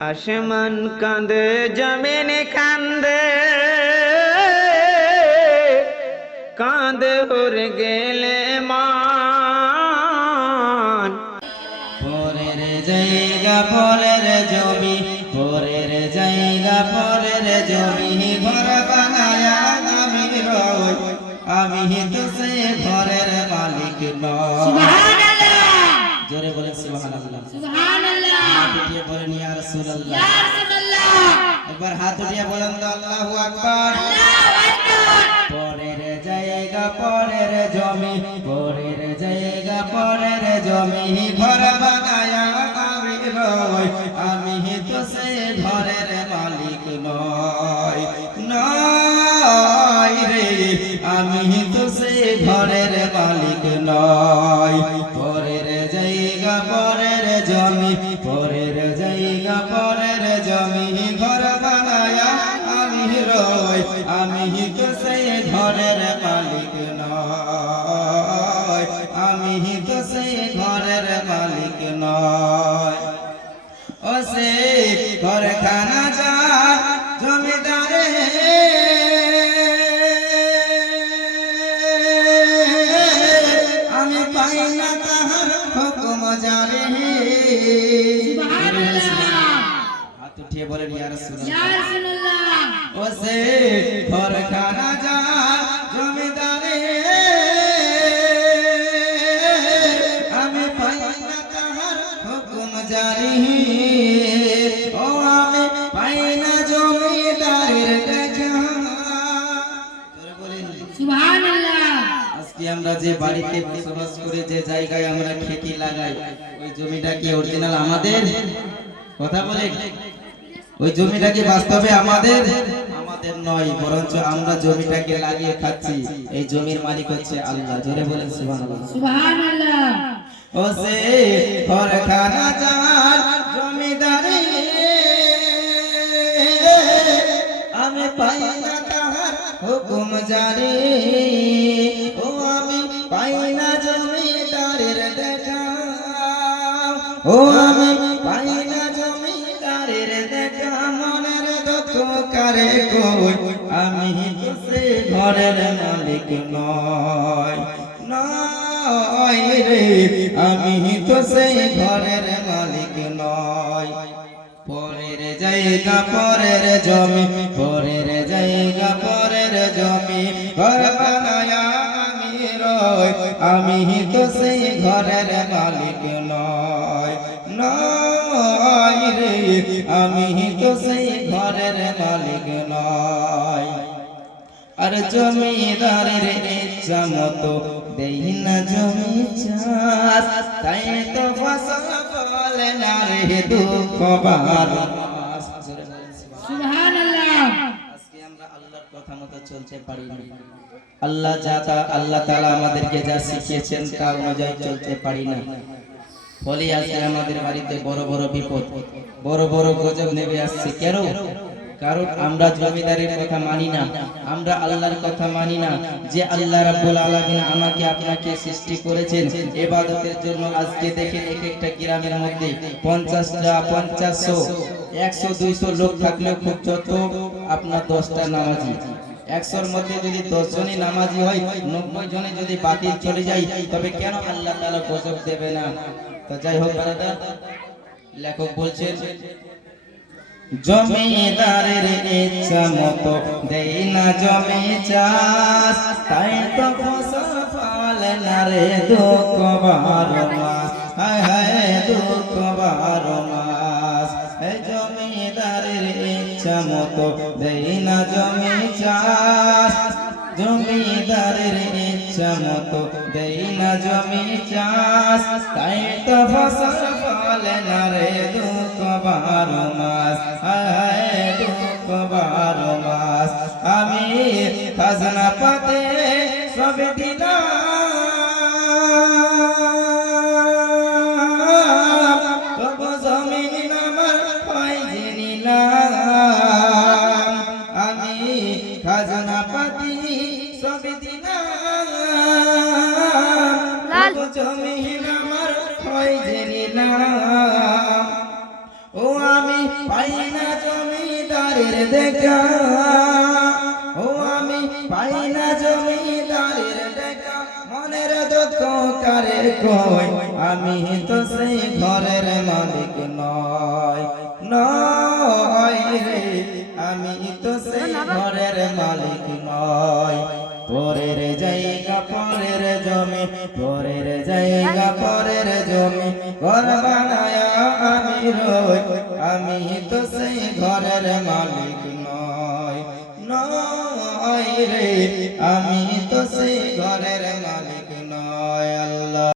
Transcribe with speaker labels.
Speaker 1: আসমান কাঁদে জমিন কান্দে কাঁদে হর গেলে মান।
Speaker 2: পরের জায়গা পরের জমি পরের জায়গা পরের জমি ঘর বানায়া আমি রই। আমি তো সে ঘরের মালিক নয় জোরে বলে সুবহানাল্লাহ। হাত উঠিয়ে বলেন ইয়া রাসূলুল্লাহ। ইয়া রাসূলুল্লাহ। একবার হাত উঠিয়ে বলেন তো আল্লাহু আকবার। পরের জায়গা পরের জমি পরের জায়গা পরের জমি ঘর বানায়া আমি রই আমি তো সে ঘরের মালিক নয় নয় রে আমি তো সে ঘরের মালিক নয় আমি তো সেই ঘরের মালিক নয়। আমি তো সেই ঘরের মালিক নয়। ও সে ঘর খানা যা জমিদারে। আমি পাই না তাহার হুকুম জারে হাত উঠিয়ে বলেন ইয়া রাসূলুল্লাহ। ও সে ঘর খানা যা জমিদারে। আমি পাই না তাহার হুকুম জারি ও আমি পাই না জমিদারের দেখা। জোরে আজকে আমরা যে বাড়িতে বসবাস করে যে জায়গায় আমরা খেতি লাগাই ওই জমিটা কি অরিজিনাল আমাদের? কথা বলেন। ওই জমিটা কি বাস্তবে আমাদের? আমাদের নয় বরঞ্চ আমরা জমিটাকে লাগিয়ে খাচ্ছি। এই জমির মালিক হচ্ছে আল্লাহ। জোরে বলেন সুবহানাল্লাহ। সুবহানাল্লাহ। ও সে ঘর খানা যার জমিদারি আমি পাই না তাহার হুকুম জারি ও আমি পাই না জমিদারের দেখা। ও আমি ঘরের মালিক নয়। নয় রে, আমি তো সেই ঘরের মালিক নয়। পরের জায়গা, পরের জমি, পরের জায়গা, পরের জমি, ঘর আমি রই। আমি তো সেই ঘরের মালিক নয়। নয় রে, আমি তো সেই ঘরের মালিক নয়। আর জমিদারের ইচ্ছা মতো দেই না জমি চাষ। তাই তো ফসল ফলে না রে দুঃখ বার আজকে আমরা আল্লাহর কথা মতো চলতে পারি আল্লাহ যা তা আল্লাহ তাআলা আমাদেরকে যা শিখিয়েছেন তা অনুযায়ী চলতে পারি না। ফলে আজকে আমাদের বাড়িতে বড় বড় বিপদ বড় বড় গজব নেমে আসছে। কেন? কারণ আমরা জমিদারের কথা মানি না। আমরা আল্লাহর কথা মানি না। যে আল্লাহ রাব্বুল আলামিন আমাকে আপনাকে সৃষ্টি করেছেন ইবাদতের জন্য আজকে দেখেন এক একটা গ্রামের মধ্যে পঞ্চাশটা পঞ্চাশশো, একশো, দুইশো লোক থাকলেও খুব যত আপনার দশটা নামাজি। একশোর মধ্যে যদি দশ জনই নামাজি হয়, নব্বই জনে যদি বাতিল চলে যায়, তবে কেন আল্লাহ তাআলা গজব দেবে না? তো যাই হোক দাদা লেখক বলছেন জমিদারের ইচ্ছা মতো দেই না জমি চাষ। তাই তো ফসল ফলে না রে দুঃখ বারো মাস। হায় হায় দুঃখ বারো মাস। জমিদারের ইচ্ছা মতো দেই না জমি চাষ। জমিদারের ইচ্ছা মতো দেই না জমি চাষ। তাই তো ফসল ফলে না রে দুঃখ বারো মাস, হায় দুঃখ বারো মাস। আমি খাজনা পাতে সব দিলাম পাই না জমিদারের দেখা। ও আমি পাই না জমিদারের দেখা। মনের দুঃখ কারে আমি তো সেই ঘরের মালিক নয়। নয় রে, আমি তো সেই ঘরের মালিক নয়। পরের জায়গা, পরের জমি, পরের জায়গা, পরের জমি। বানায়া আমি রই আমি তো সেই ঘরের মালিক নয় নয় রে, আমি তো সেই ঘরের মালিক